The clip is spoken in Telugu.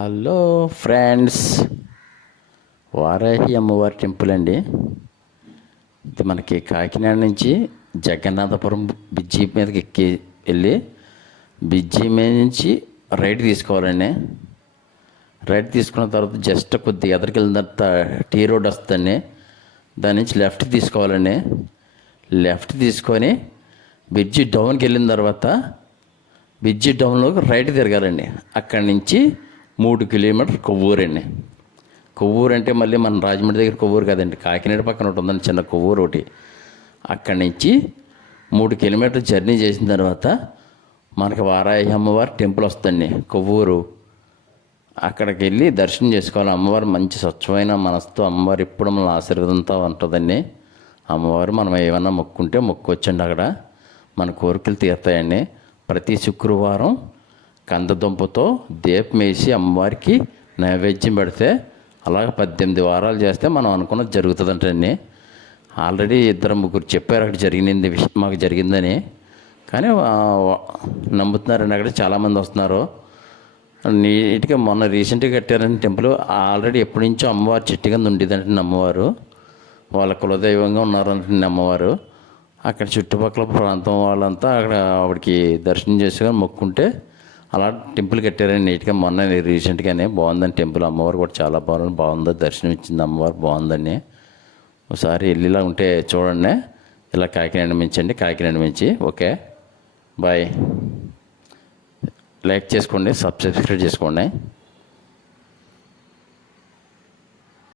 హలో ఫ్రెండ్స్, వారాహి అమ్మవారి టెంపుల్ అండి. ఇది మనకి కాకినాడ నుంచి జగన్నాథపురం బ్రిడ్జి మీదకి ఎక్కి వెళ్ళి బ్రిడ్జి మీద నుంచి రైట్ తీసుకోవాలండి. రైట్ తీసుకున్న తర్వాత జస్ట్ కొద్దిగా ఎదరికి వెళ్ళిన తర్వాత టీ రోడ్ వస్తుందండి. దాని నుంచి లెఫ్ట్ తీసుకోవాలండి. లెఫ్ట్ తీసుకొని బ్రిడ్జి డౌన్కి వెళ్ళిన తర్వాత బ్రిడ్జి డౌన్లోకి రైట్ తిరగాలండి. అక్కడి నుంచి 3 కిలోమీటర్ కొవ్వూరండి. కొవ్వూరు అంటే మళ్ళీ మన రాజమండ్రి దగ్గర కొవ్వూరు కదండి, కాకినాడ పక్కన ఉంటుందండి చిన్న కొవ్వూరు ఒకటి. అక్కడి నుంచి 3 కిలోమీటర్లు జర్నీ చేసిన తర్వాత మనకి వారాహి అమ్మవారి టెంపుల్ వస్తుందండి కొవ్వూరు. అక్కడికి వెళ్ళి దర్శనం చేసుకోవాలి. అమ్మవారు మంచి స్వచ్ఛమైన మనసుతో అమ్మవారు ఎప్పుడు మనల్ని ఆశీర్వదంతో ఉంటుందండి. అమ్మవారు మనం ఏమన్నా మొక్కుంటే మొక్కొచ్చండి. అక్కడ మన కోరికలు తీరుతాయండి. ప్రతి శుక్రవారం కందదుంపతో దీపం వేసి అమ్మవారికి నైవేద్యం పెడితే అలాగ 18 వారాలు చేస్తే మనం అనుకున్నది జరుగుతుందంటండి. ఆల్రెడీ 2-3 చెప్పారు అక్కడ జరిగింది, మాకు జరిగిందని. కానీ నమ్ముతున్నారండి. అక్కడ చాలామంది వస్తున్నారు. నీట్గా మొన్న రీసెంట్గా కట్టారని టెంపుల్. ఆల్రెడీ ఎప్పటి నుంచో అమ్మవారు చెట్టు కింద ఉండేదంటే అమ్మవారు వాళ్ళ కులదైవంగా ఉన్నారంటే అమ్మవారు. అక్కడ చుట్టుపక్కల ప్రాంతం వాళ్ళంతా అక్కడ ఆవిడకి దర్శనం చేసుకొని మొక్కుంటే అలా టెంపుల్ కట్టారని నీట్గా మొన్న రీసెంట్గానే. బాగుందని టెంపుల్. అమ్మవారు కూడా చాలా బాగుంది. దర్శనం ఇచ్చింది అమ్మవారు, బాగుందని. ఒకసారి వెళ్ళిలా ఉంటే చూడండి. ఇలా కాకినాడ మించండి, కాకినాడ మించి. Okay, bye. లైక్ చేసుకోండి, సబ్స్క్రైబ్ చేసుకోండి.